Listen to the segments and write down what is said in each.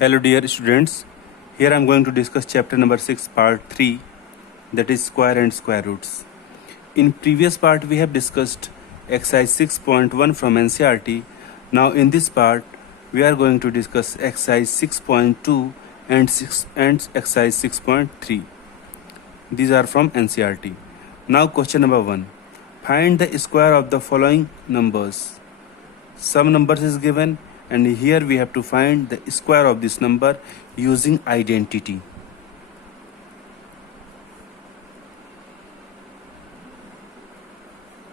Hello dear students, here I am going to discuss chapter number 6 part 3, that is square and square roots. In previous part we have discussed exercise 6.1 from NCERT. Now in this part we are going to discuss exercise 6.2 and exercise 6.3. These are from NCERT. Now question number 1. Find the square of the following numbers. Some numbers is given and here we have to find the square of this number using identity.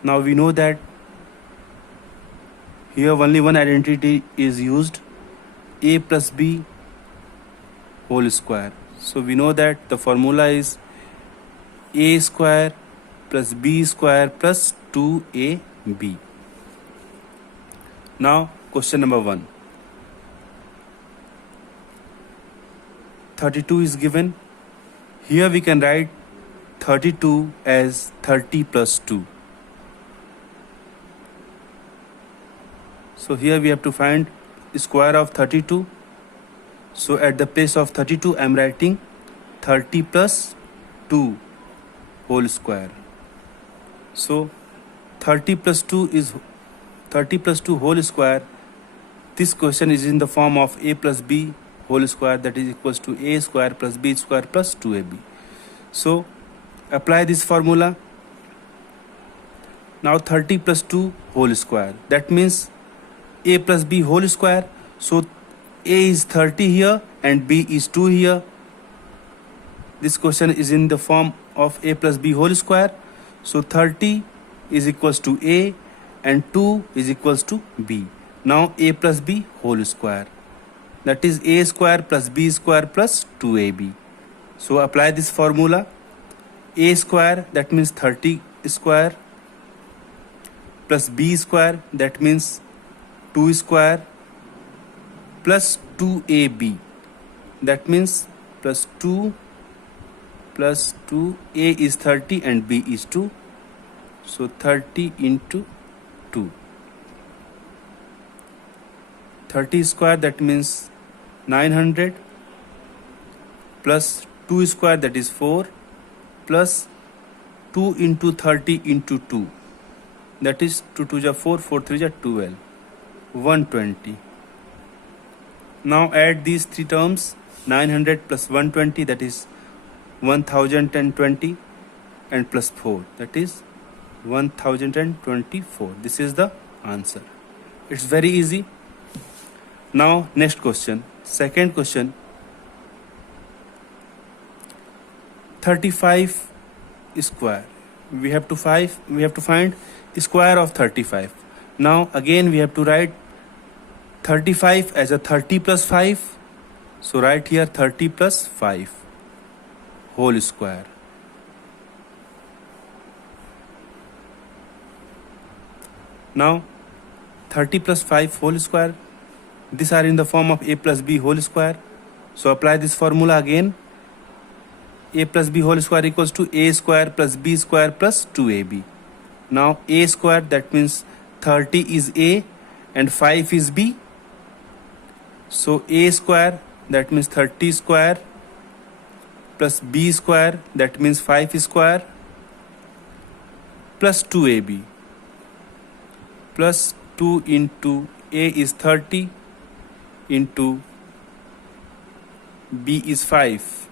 Now we know that here only one identity is used, a plus b whole square. So we know that the formula is a square plus b square plus 2ab. Now question number 1. 32 is given. Here we can write 32 as 30 plus 2. So here we have to find square of 32. So at the place of 32 I am writing 30 plus 2 whole square. So 30 plus 2 is 30 plus 2 whole square. This question is in the form of a plus b whole square, that is equals to a square plus b square plus 2ab. So apply this formula. Now 30 plus 2 whole square, that means a plus b whole square. So a is 30 here and b is 2 here. This question is in the form of a plus b whole square. So 30 is equals to a and 2 is equals to b. Now a plus b whole square, that is a square plus b square plus 2ab. So apply this formula. A square, that means 30 square, plus b square, that means 2 square, plus 2ab, that means plus 2 plus 2. A is 30 and b is 2. So 30 into 2. 30 square, that means 900, plus 2 square, that is 4, plus 2 into 30 into 2, that is 2 2 ja 4, 4 3 ja 12, 120. Now add these three terms, 900 plus 120, that is 1020, and plus 4, that is 1024. This is the answer. It's very easy. Now next question, second question. 35 square. We have to find square of 35. Now again we have to write 35 as a 30 plus 5. So write here 30 plus 5 whole square. Now 30 plus 5 whole square, these are in the form of a plus b whole square. So apply this formula again. A plus b whole square equals to a square plus b square plus 2ab. Now a square, that means 30 is a and 5 is b. So a square, that means 30 square, plus b square, that means 5 square, plus 2ab, plus 2 into a is 30 into b is 5.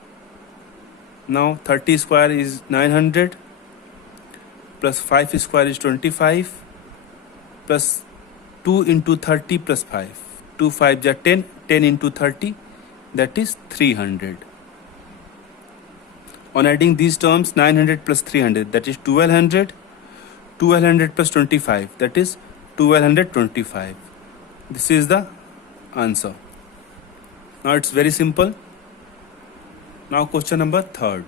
Now 30 square is 900, plus 5 square is 25, plus 2 into 30 plus 5. 2 5 ja 10, 10 into 30, that is 300. On adding these terms, 900 plus 300, that is 1200. 1200 plus 25, that is 1225. This is the answer. Now it's very simple. Now question number 3.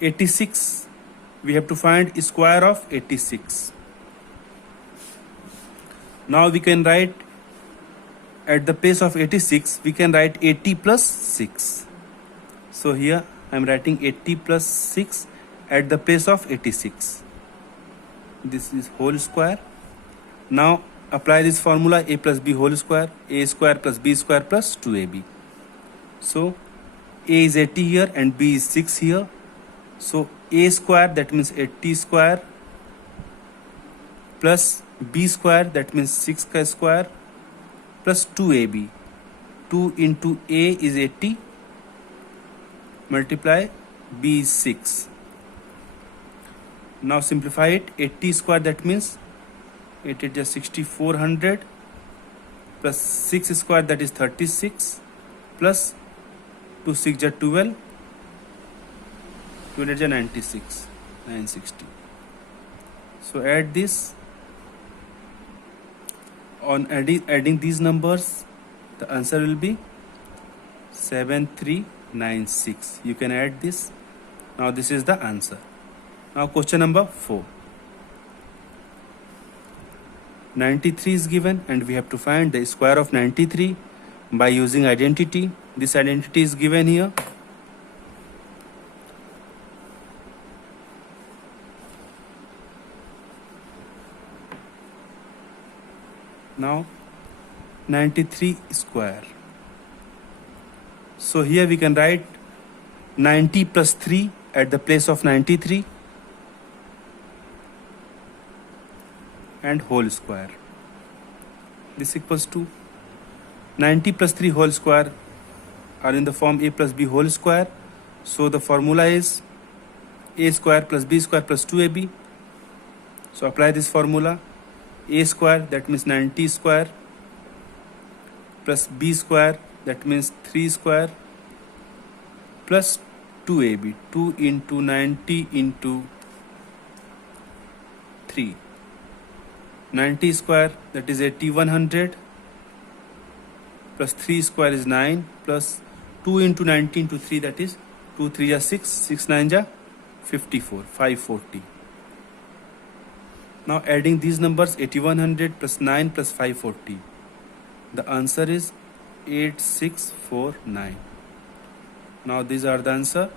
86. We have to find square of 86. Now we can write at the place of 86, we can write 80 plus 6. So here I am writing 80 plus 6 at the place of 86. This is whole square. Now apply this formula, a plus b whole square, a square plus b square plus 2ab. So a is 80 here and b is 6 here. So a square, that means 80 square, plus b square, that means 6 square, plus 2ab. 2 into a is 80, multiply b is 6. Now simplify it. 80 square, that means 8 is just 6400, plus 6 square, that is 36, plus 2 6 is 12, 12 is 96, 960. So add this. On adding these numbers, the answer will be 7396. You can add this. Now this is the answer. Now question number 4. 93 is given and we have to find the square of 93 by using identity. This identity is given here. Now 93 square. So here we can write 90 plus 3 at the place of 93 and whole square. This equals to 90 plus 3 whole square are in the form a plus b whole square. So the formula is a square plus b square plus 2ab. So apply this formula. A square, that means 90 square, plus b square, that means 3 square, plus 2ab. 2 into 90 into 3. 90 square, that is 8100, plus 3 square is 9, plus 2 into 90 into 3, that is 2 3 is 6, 6 9 is 54, 540. Now adding these numbers, 8100 plus 9 plus 540. The answer is 8649. Now these are the answer,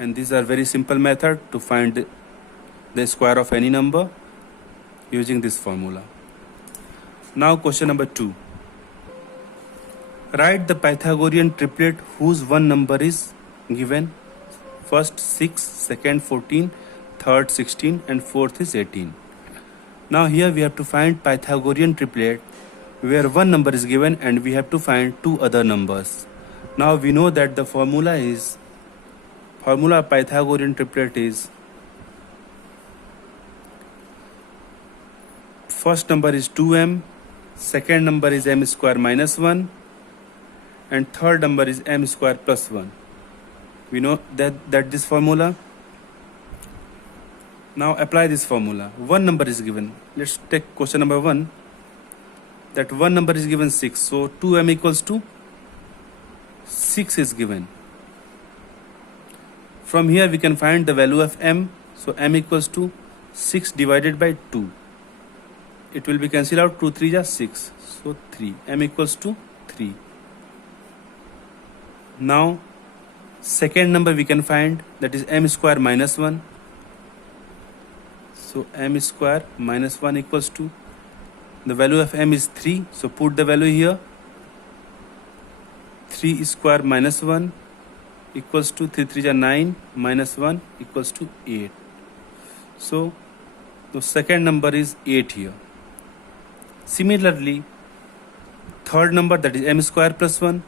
and these are very simple method to find the square of any number using this formula. Now question number 2. Write the Pythagorean triplet whose one number is given. First 6, second 14, third 16 and fourth is 18. Now here we have to find Pythagorean triplet where one number is given and we have to find two other numbers. Now we know that the formula Pythagorean triplet is first number is 2m, second number is m square minus 1 and third number is m square plus 1. We know that this formula. Now apply this formula. One number is given. Let's take question number 1. That one number is given 6. So 2m equals to 6 is given. From here we can find the value of m. So m equals to 6 divided by 2. It will be cancelled out. 2 3 is 6. So 3. M equals to 3. Now second number we can find, that is m square minus 1. So m square minus 1 equals to, the value of m is 3. So put the value here. 3 square minus 1 equals to 3 3 is 9 minus 1 equals to 8. So the second number is 8 here. Similarly, third number, that is m square plus 1.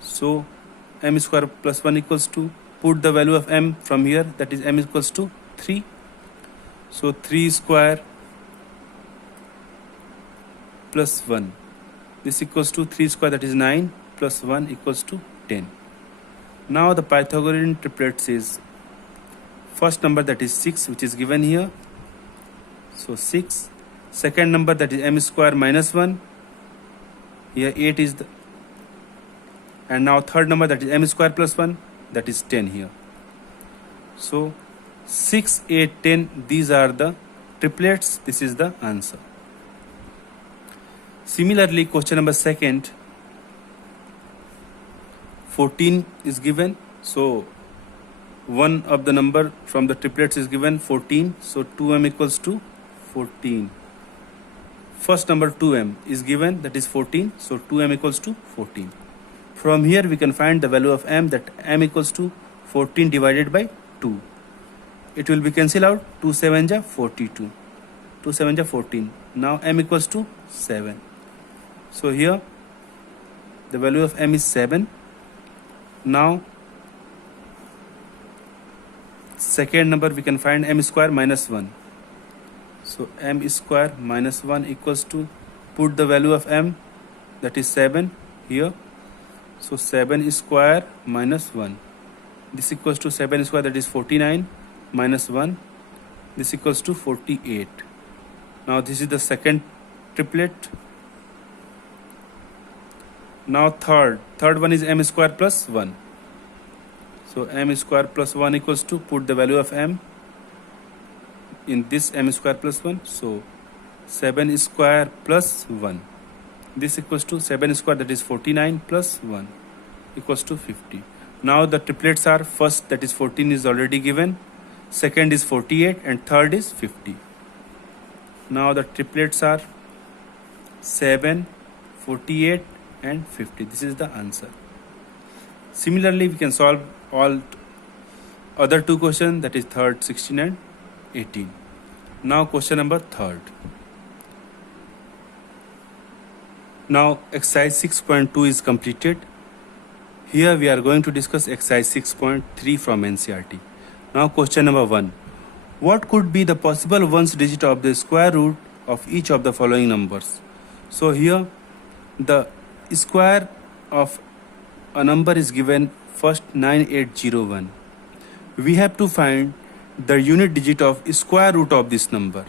So m square plus 1 equals to, put the value of m from here, that is m equals to 3. So 3 square plus 1. This equals to 3 square, that is 9 plus 1 equals to 10. Now the Pythagorean triplet says first number, that is 6, which is given here. So 6. Second number, that is m square minus 1. Here 8 is the, and now third number, that is m square plus 1, that is 10 here. So 6, 8, 10, these are the triplets. This is the answer. Similarly, question number 2, 14 is given. So one of the number from the triplets is given, 14. So 2m equals to 14. first number 2m is given, that is 14, so 2m equals to 14. From here we can find the value of m, that m equals to 14 divided by 2. It will be cancelled out, 2 7 ja 42, 2 7 ja 14. Now m equals to 7. So here the value of m is 7. Now second number we can find m square minus 1. So m square minus 1 equals to, put the value of m, that is 7 here. So 7 square minus 1. This equals to 7 square, that is 49 minus 1. This equals to 48. Now this is the second triplet. Now third one is m square plus 1. So m square plus 1 equals to, put the value of m in this m square plus 1. So 7 square plus 1. This equals to 7 square, that is 49 plus 1 equals to 50. Now the triplets are, first that is 14 is already given, second is 48, and third is 50. Now the triplets are 7, 48 and 50. This is the answer. Similarly, we can solve all other two questions, that is third 16 and 18. Now question number third. Now exercise 6.2 is completed. Here we are going to discuss exercise 6.3 from NCERT. Now question number 1. What could be the possible ones digit of the square root of each of the following numbers? So here the square of a number is given, first 9801. We have to find the unit digit of square root of this number.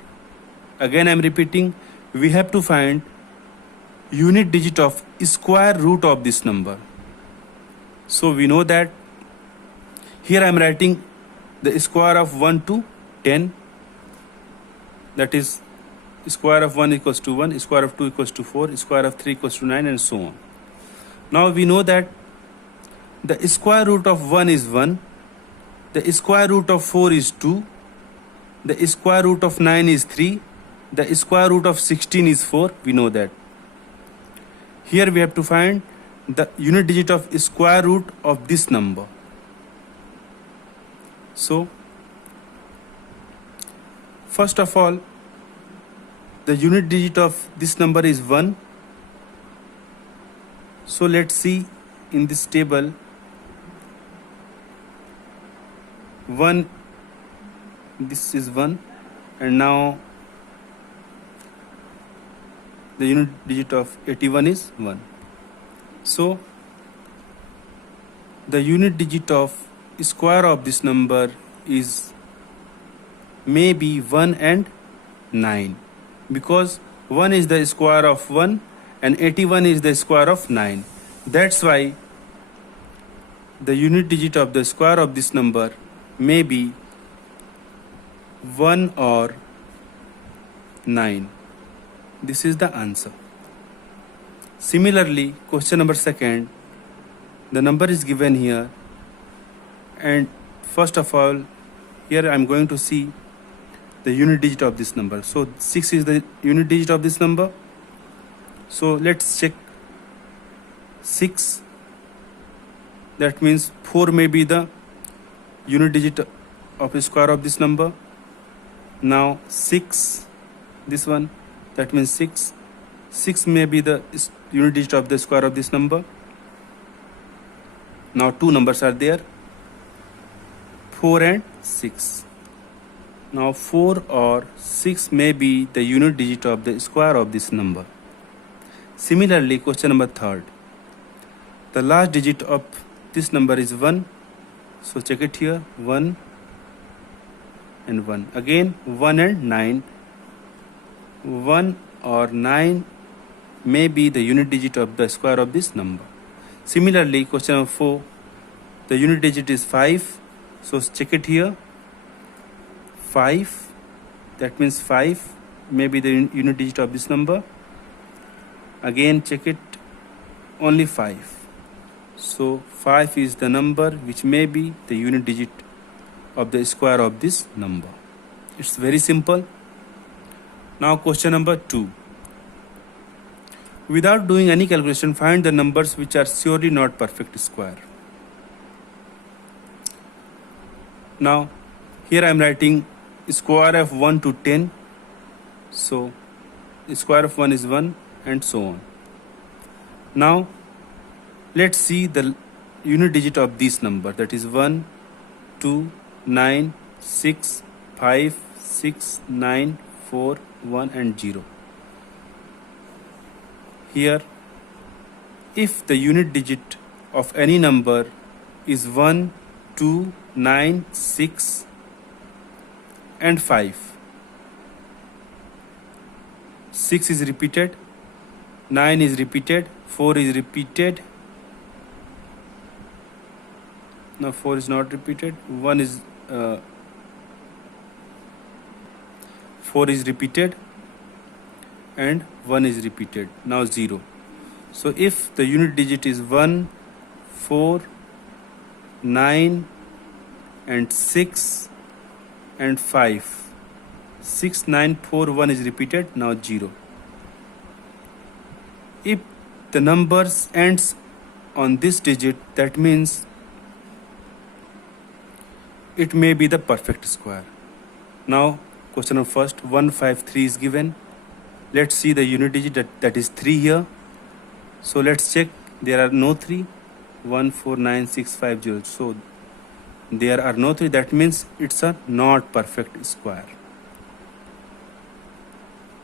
Again I am repeating, we have to find unit digit of square root of this number. So we know that here I am writing the square of 1 to 10, that is square of 1 equals to 1, square of 2 equals to 4, square of 3 equals to 9, and so on. Now we know that the square root of 1 is 1, the square root of 4 is 2, the square root of 9 is 3, the square root of 16 is 4. We know that. Here we have to find the unit digit of square root of this number. So first of all, the unit digit of this number is 1. So let's see in this table, 1, this is 1, and now the unit digit of 81 is 1. So the unit digit of square of this number is maybe 1 and 9, because 1 is the square of 1 and 81 is the square of 9. That's why the unit digit of the square of this number may be 1 or 9. This is the answer. Similarly, question number second, the number is given here, and first of all here I am going to see the unit digit of this number. So 6 is the unit digit of this number. So let's check 6. That means 4 may be the unit digit of a square of this number. Now 6, this one, that means 6. 6 may be the unit digit of the square of this number. Now two numbers are there, 4 and 6. Now 4 or 6 may be the unit digit of the square of this number. Similarly, question number third, the last digit of this number is 1. So check it here, 1 and 1. Again 1 and 9. 1 or 9 may be the unit digit of the square of this number. Similarly, question number 4, the unit digit is 5. So check it here, 5. That means 5 may be the unit digit of this number. Again check it, only 5. So 5 is the number which may be the unit digit of the square of this number. It's very simple. Now question number 2. Without doing any calculation, find the numbers which are surely not perfect square. Now, here I am writing square of 1 to 10. So, square of 1 is 1 and so on. Now, let's see the unit digit of this number, that is 1, 2, 9, 6, 5, 6, 9, 4, 1 and 0. Here, if the unit digit of any number is 1, 2, 9, 6 and 5, 6 is repeated, 9 is repeated, 4 is repeated, no, 4 is not repeated, 1 is 4 is repeated and 1 is repeated. Now 0. So if the unit digit is 1, 4, 9 and 6 and 5, 6, 9, 4, 1 is repeated, now 0. If the numbers ends on this digit, that means it may be the perfect square. Now question of first, 153 is given. Let's see the unit digit, that is 3 here. So let's check, there are no 3. 1, 4, 9, 6, 5, 0. So there are no 3, that means it's a not perfect square.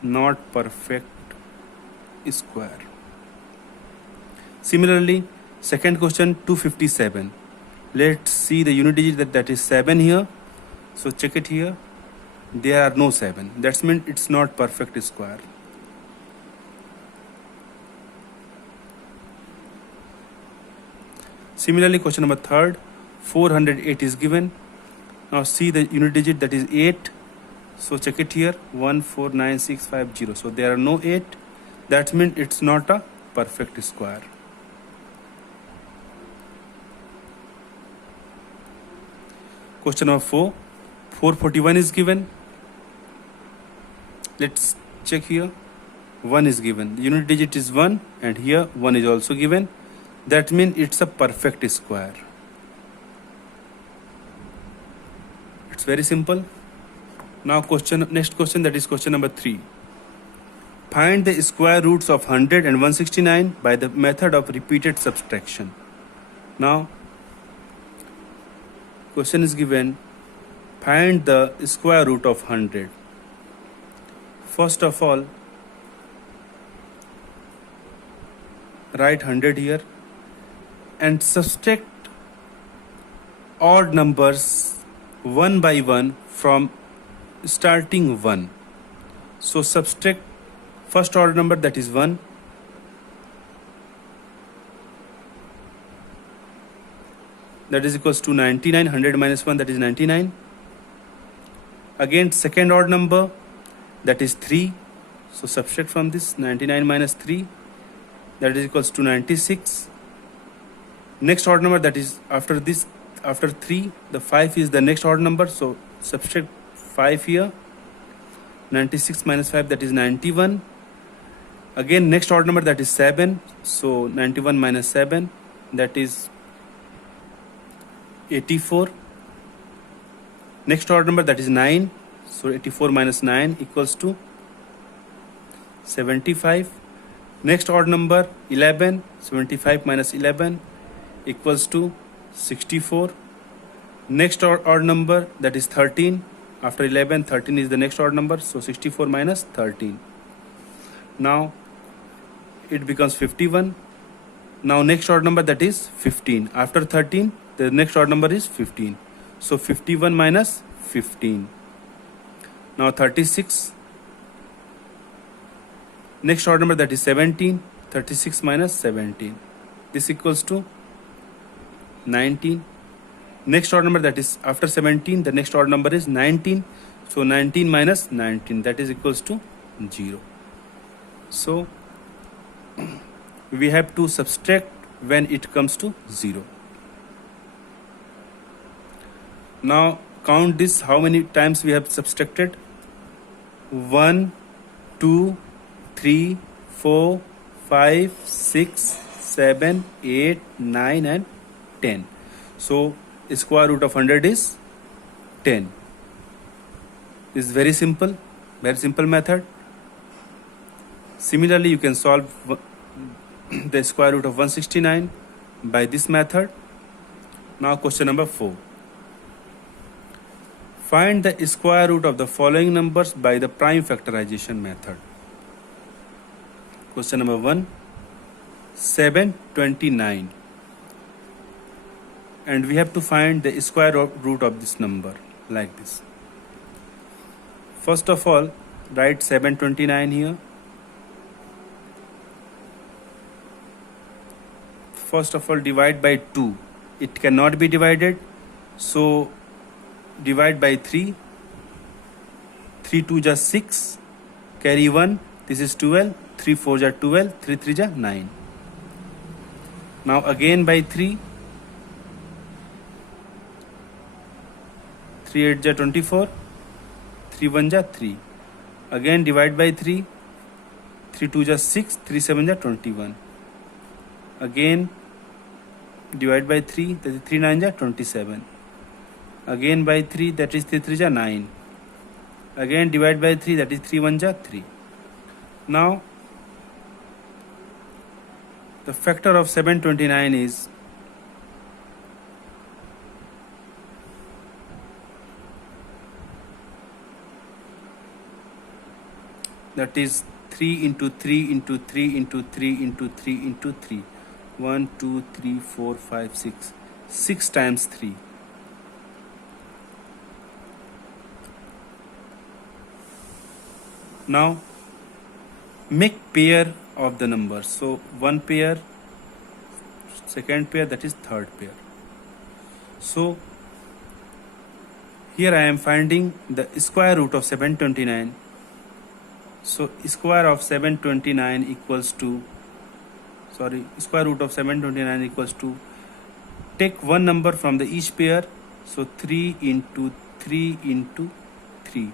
Not perfect square. Similarly, second question, 257. Let's see the unit digit, that is 7 here. So check it here. There are no 7. That means it's not perfect square. Similarly, question number third, 408 is given. Now see the unit digit, that is 8. So check it here, 1, 4, 9, 6, 5, 0. So there are no 8. That means it's not a perfect square. Question number 4, 441 is given. Let's check here. 1 is given. The unit digit is 1 and here 1 is also given. That means it's a perfect square. It's very simple. Now next question, that is question number 3. Find the square roots of 100 and 169 by the method of repeated subtraction. Now question is given, find the square root of 100. First of all, write 100 here and subtract odd numbers one by one from starting 1. So subtract first odd number, that is 1. That is equals to 99. 100 minus 1, that is 99. Again second odd number, that is 3. So subtract from this, 99 minus 3, that is equals to 96. Next odd number, that is after this, after 3, the 5 is the next odd number. So subtract 5 here. 96 minus 5, that is 91. Again next odd number, that is 7. So 91 minus 7, that is 84. Next odd number, that is 9. So 84 minus 9 equals to 75. Next odd number 11. 75 minus 11 equals to 64. Next odd number, that is 13. After 11, 13 is the next odd number. So 64 minus 13. Now it becomes 51. Now next odd number, that is 15. After 13, the next odd number is 15. So 51 minus 15. Now 36. Next odd number, that is 17. 36 minus 17. This equals to 19. Next odd number, that is after 17, the next odd number is 19. So 19 minus 19, that is equals to 0. So we have to subtract when it comes to 0. Now count this, how many times we have subtracted. 1, 2, 3, 4, 5, 6, 7, 8, 9 and 10. So square root of 100 is 10. It's very simple method. Similarly, you can solve the square root of 169 by this method. Now question number 4. Find the square root of the following numbers by the prime factorization method. Question number 1, 729. And we have to find the square root of this number like this. First of all, write 729 here. First of all, divide by 2. It cannot be divided, so divide by 3. 3 2 just 6. Carry 1. This is 12. 3 4 just 12. 3 3 just 9. Now again by 3. 3 8 just 24. 3 1 just 3. Again divide by 3. 3 2 just 6. 3 7 just 21. Again divide by 3, that is 3 9 just 27. Again by 3, that is 3 3 just 9. Again divide by 3, that is 3 1 just 3. Now the factor of 729 is that is 3 into 3 into 3 into 3 into 3 into 3. 1 2 3 4 5 6. 6 times 3. Now make pair of the numbers. So one pair, second pair, that is third pair. So here I am finding the square root of 729. So square of 729 equals to, square root of 729 equals to, take one number from the each pair. So 3 into 3 into 3.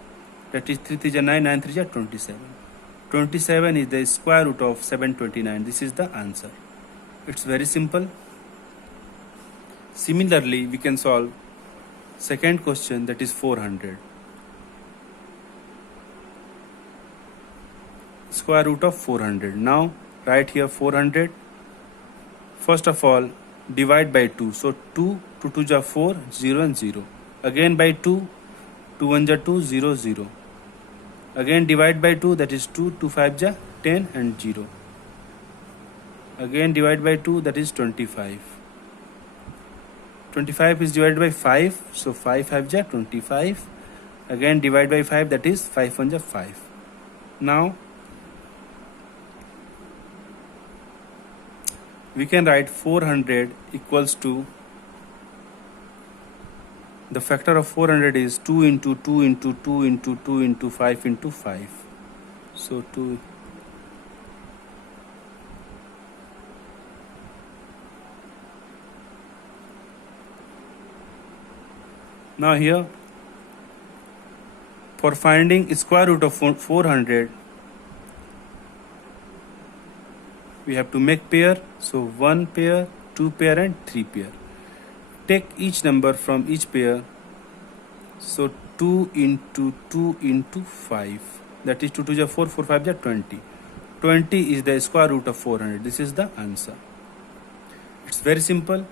That is 3 3 is 9, 9 3 is 27. 27 is the square root of 729. This is the answer. It's very simple. Similarly, we can solve second question, that is 400. Square root of 400. Now write here 400. First of all, divide by 2. So 2 2 2 is 4, 0 and 0. Again by 2, 2 1 is 2, 0 0. Again divide by 2, that is 2 2 5 is 10 and 0. Again divide by 2, that is 25. 25 is divided by 5, so 5 5 is 25. Again divide by 5, that is 5 1 is 5. Now we can write 400 equals to, the factor of 400 is 2 into 2 into 2 into 2 into 5 into 5. So 2. Now here, for finding square root of 400, we have to make pair. So 1 pair, 2 pair and 3 pair. Take each number from each pair. So 2 into 2 into 5. That is 2 2 is 4, 4 5 is 20. 20 is the square root of 400. This is the answer. It's very simple.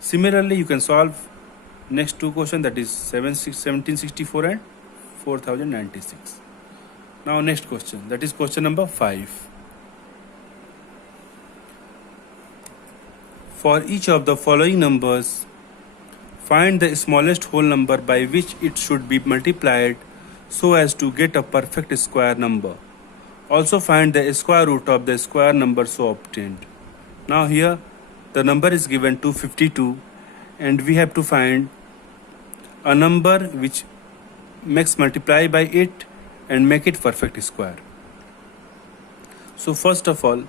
Similarly, you can solve next two questions, that is 1764 and 4096. Now next question, that is question number 5. For each of the following numbers, find the smallest whole number by which it should be multiplied so as to get a perfect square number. Also find the square root of the square number so obtained. Now here the number is given 252 and we have to find a number which makes multiply by it and make it perfect square. So first of all,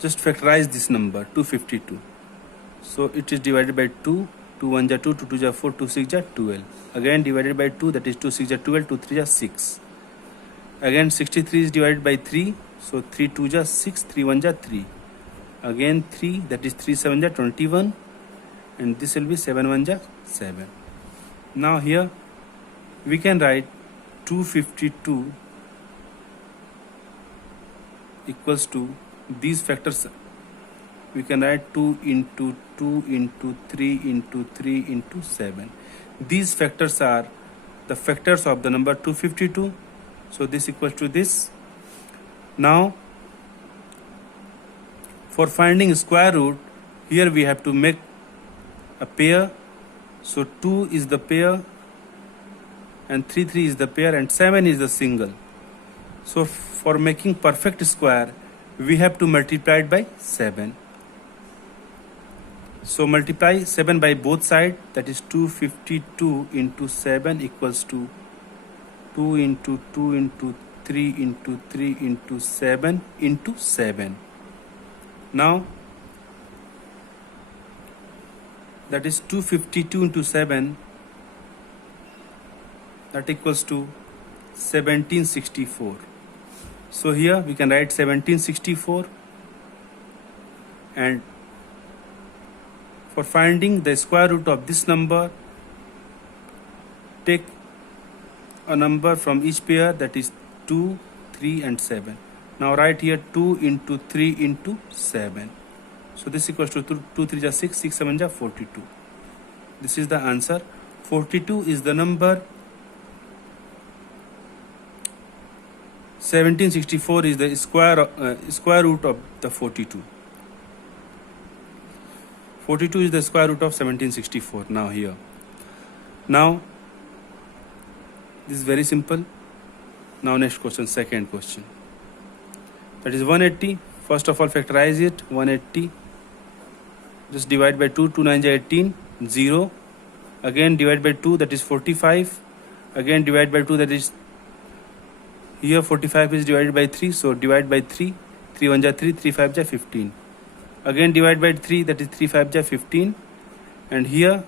just factorize this number 252. So it is divided by 2, 2 1 is 2, 2 2 is 4, 2 6 is 12. Again divided by 2, that is 2 6 is 12, 2 3 is 6. Again 63 is divided by 3, so 3 2 ja 6, 3 1 ja 3. Again 3, that is 3 7 ja 21, and this will be 7 1 ja 7. Now here we can write 252 equals to these factors. We can write 2 into 2 into 3 into 3 into 7. These factors are the factors of the number 252. So this equals to this. Now for finding square root, here we have to make a pair. So 2 is the pair and 3 is the pair and 7 is the single. So for making perfect square, we have to multiply it by 7. So multiply 7 by both sides, that is 252 into 7 equals to 2 into 2 into 3 into 3 into 7 into 7. Now that is 252 into 7, that equals to 1764. So here we can write 1764, and for finding the square root of this number, take a number from each pair, that is 2, 3 and 7. Now write here 2 into 3 into 7. So this equals to 2 3 ja 6, 6 7 ja 42. This is the answer. 42 is the number. 1764 is the square root of the 42. 42 is the square root of 1764. Now here. Now this is very simple. Now next question, second question. That is 180. First of all, factorize it. 180. Just divide by 2. 2 9 ja 18. 0. Again divide by 2. That is 45. Again divide by 2. That is here 45 is divided by 3. So divide by 3. 3 1 ja 3. 3 5 ja 15. Again divide by 3. That is 3 5 ja 15. And here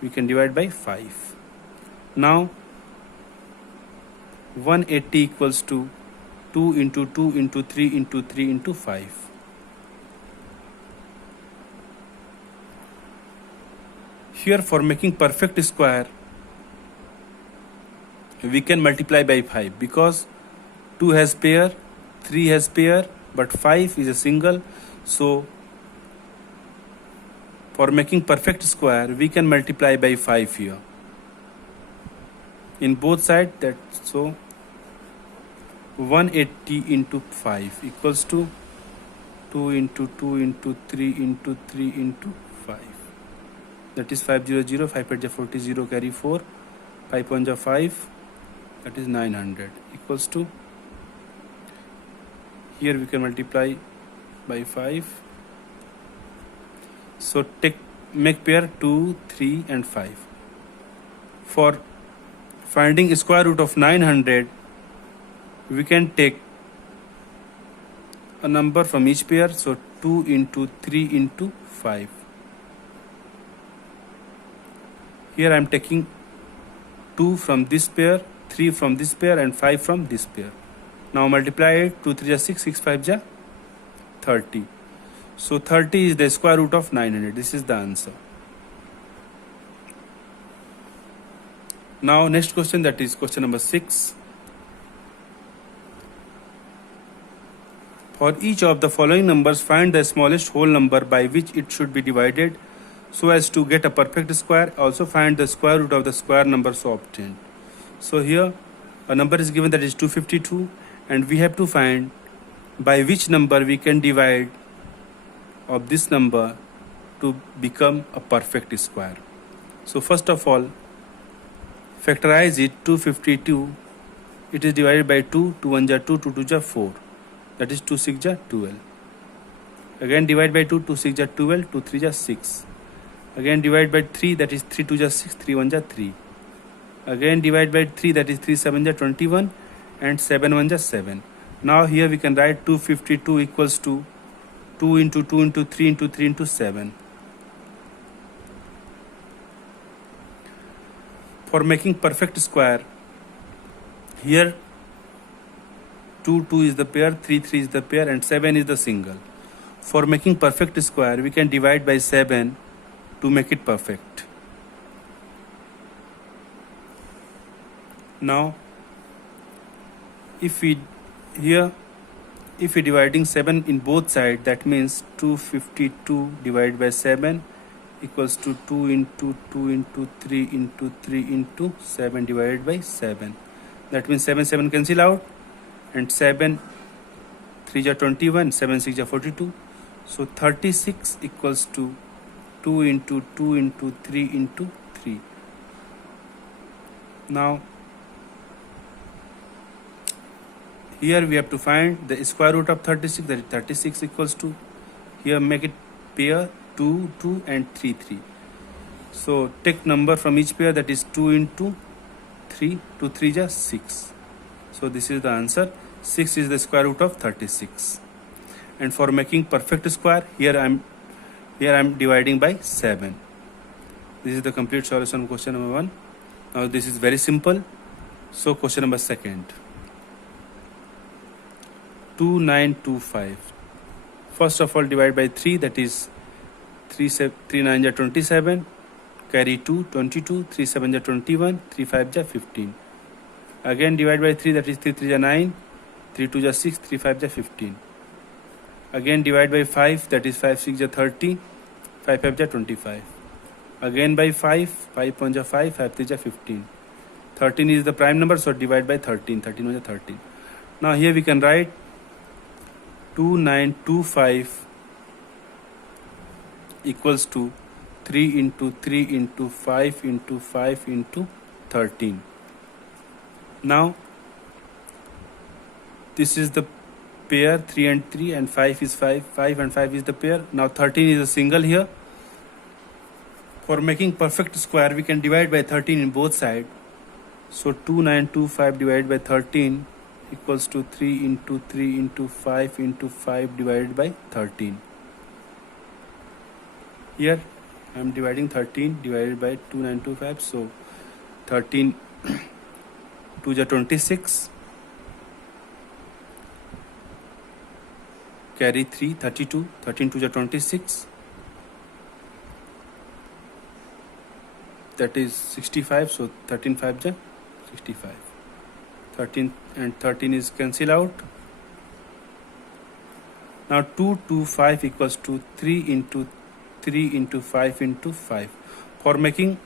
we can divide by 5. Now 180 equals to 2 into 2 into 3 into 3 into 5. Here for making perfect square, we can multiply by 5 because 2 has pair, 3 has pair, but 5 is a single. So for making perfect square, we can multiply by 5 here in both sides. That so 180 into 5 equals to 2 into 2 into 3 into 3 into 5. That is 500. 5 8 ja 40, 0 carry 4. 5 1 ja 5. That is 900 equals to. Here we can multiply by 5. So make pair 2, 3 and 5. For finding square root of 900, we can take a number from each pair. So 2 into 3 into 5. Here I am taking 2 from this pair, 3 from this pair and 5 from this pair. Now multiply it. 2 3 ja 6, 6 5 ja 30. So 30 is the square root of 900. This is the answer. Now next question, that is question number 6. For each of the following numbers, find the smallest whole number by which it should be divided so as to get a perfect square. Also find the square root of the square number so obtained. So here a number is given, that is 252, and we have to find by which number we can divide of this number to become a perfect square. So first of all, factorize it. 252, it is divided by 2. 2 1 ja 2, 2 2 ja 4. That is 2 6 ja 12. Again divide by 2. 2 6 ja 12. 2 3 ja 6. Again divide by 3. That is 3 2 ja 6. 3 1 ja 3. Again divide by 3. That is 3 7 ja 21. And 7 1 ja 7. Now here we can write 252 equals to 2 into 2 into 3 into 3 into 7. For making perfect square, here 2 2 is the pair, 3 3 is the pair, and 7 is the single. For making perfect square, we can divide by 7 to make it perfect. Now if we dividing 7 in both sides, that means 252 divided by 7 equals to 2 into 2 into 3 into 3 into 7 divided by 7. That means 7 7 cancel out, and 7 3 is 21, 7 6 is 42. So 36 equals to 2 into 2 into 3 into 3. Now here we have to find the square root of 36, that is 36 equals to, here make it pair 2 2 and 3 3. So take number from each pair, that is 2 into 3, 2 3 is 6. So this is the answer. 6 is the square root of 36. And for making perfect square, here I am dividing by 7. This is the complete solution of question number 1. Now this is very simple. So question number 2. 2925. First of all, divide by 3, that is 3 9 is 27, carry 2 22, 3 7 is 21, 3 5 is 15. Again divide by 3, that is 3 3 is 9, 3 2 is 6, 3 5 is 15. Again divide by 5, that is 5 6 is 30, 5 5 is 25. Again by 5, 5 1 is 5, 5 3 is 15. 13 is the prime number, so divide by 13, 13 1 is 13. Now here we can write 2925 equals to 3 into 3 into 5 into 5 into 13. Now this is the pair 3 and 3, and 5 is 5, 5 and 5 is the pair. Now 13 is a single here. For making perfect square, we can divide by 13 in both sides. So 2925 divided by 13 equals to 3 into 3 into 5 into 5 divided by 13. Here I am dividing 13 divided by 2925. So 13 2 is 26. Carry 3, 32. 13 2 is 26. That is 65. So 13 5 is 65. 13 and 13 is cancel out. Now 225 equals to 3 into 3 into 5 into 5. For making